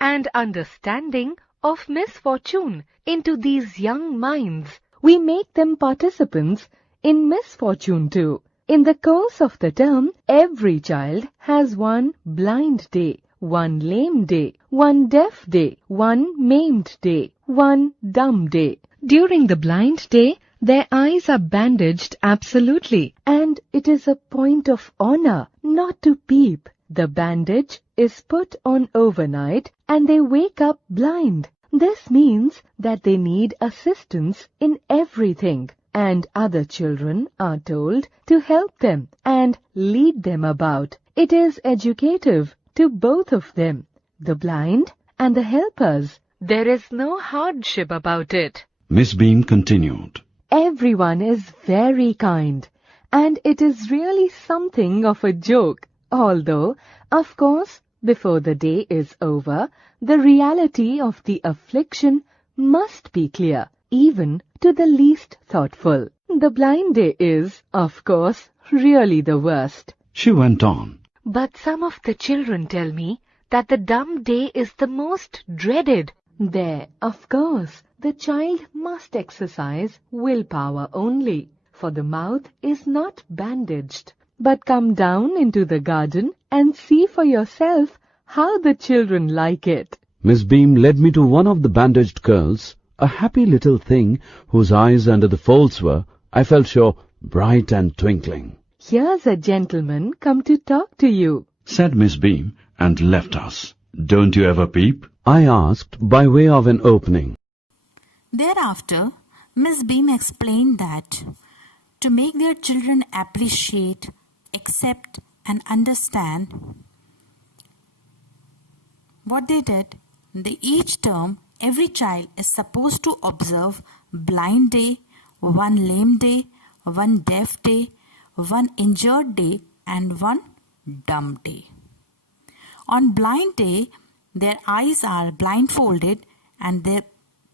and understanding of misfortune into these young minds. We make them participants in misfortune too. In the course of the term, every child has one blind day, one lame day, one deaf day, one maimed day, one dumb day. During the blind day, their eyes are bandaged absolutely, and it is a point of honor not to peep. The bandage is put on overnight and they wake up blind. This means that they need assistance in everything, and other children are told to help them and lead them about. It is educative to both of them, the blind and the helpers. There is no hardship about it. Miss Beam continued. Everyone is very kind, and it is really something of a joke. Although, of course, before the day is over, the reality of the affliction must be clear, even to the least thoughtful. The blind day is, of course, really the worst. She went on. But some of the children tell me that the dumb day is the most dreaded. There, of course, the child must exercise willpower only, for the mouth is not bandaged. But come down into the garden and see for yourself how the children like it. Miss Beam led me to one of the bandaged girls, a happy little thing whose eyes under the folds were, I felt sure, bright and twinkling. Here's a gentleman come to talk to you, said Miss Beam, and left us. Don't you ever peep? I asked by way of an opening. Thereafter, Miss Beam explained that to make their children appreciate, accept and understand what they did, each term every child is supposed to observe blind day, one lame day, one deaf day, one injured day and one dumb day. On blind day, their eyes are blindfolded and they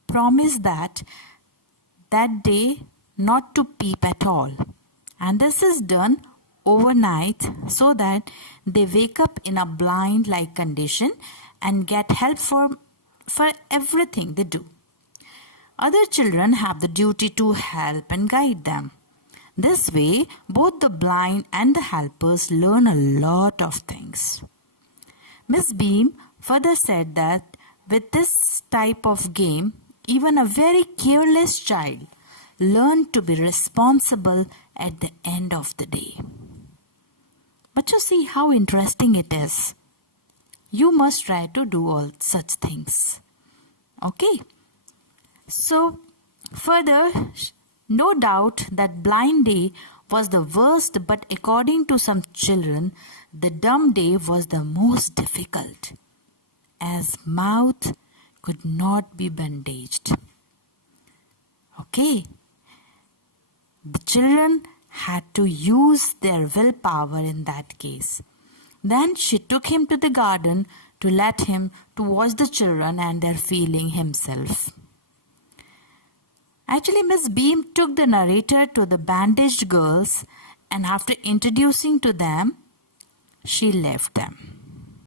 promise that day not to peep at all. And this is done overnight so that they wake up in a blind-like condition and get help for everything they do. Other children have the duty to help and guide them. This way, both the blind and the helpers learn a lot of things. Miss Beam further said that with this type of game, even a very careless child learns to be responsible at the end of the day. But you see how interesting it is. You must try to do all such things. Okay. So, further, no doubt that blind day was the worst, but according to some children, the dumb day was the most difficult, as mouth could not be bandaged. Okay. The children had to use their willpower in that case. Then she took him to the garden to let him to watch the children and their feeling himself. Actually, Miss Beam took the narrator to the bandaged girls and after introducing to them, she left them.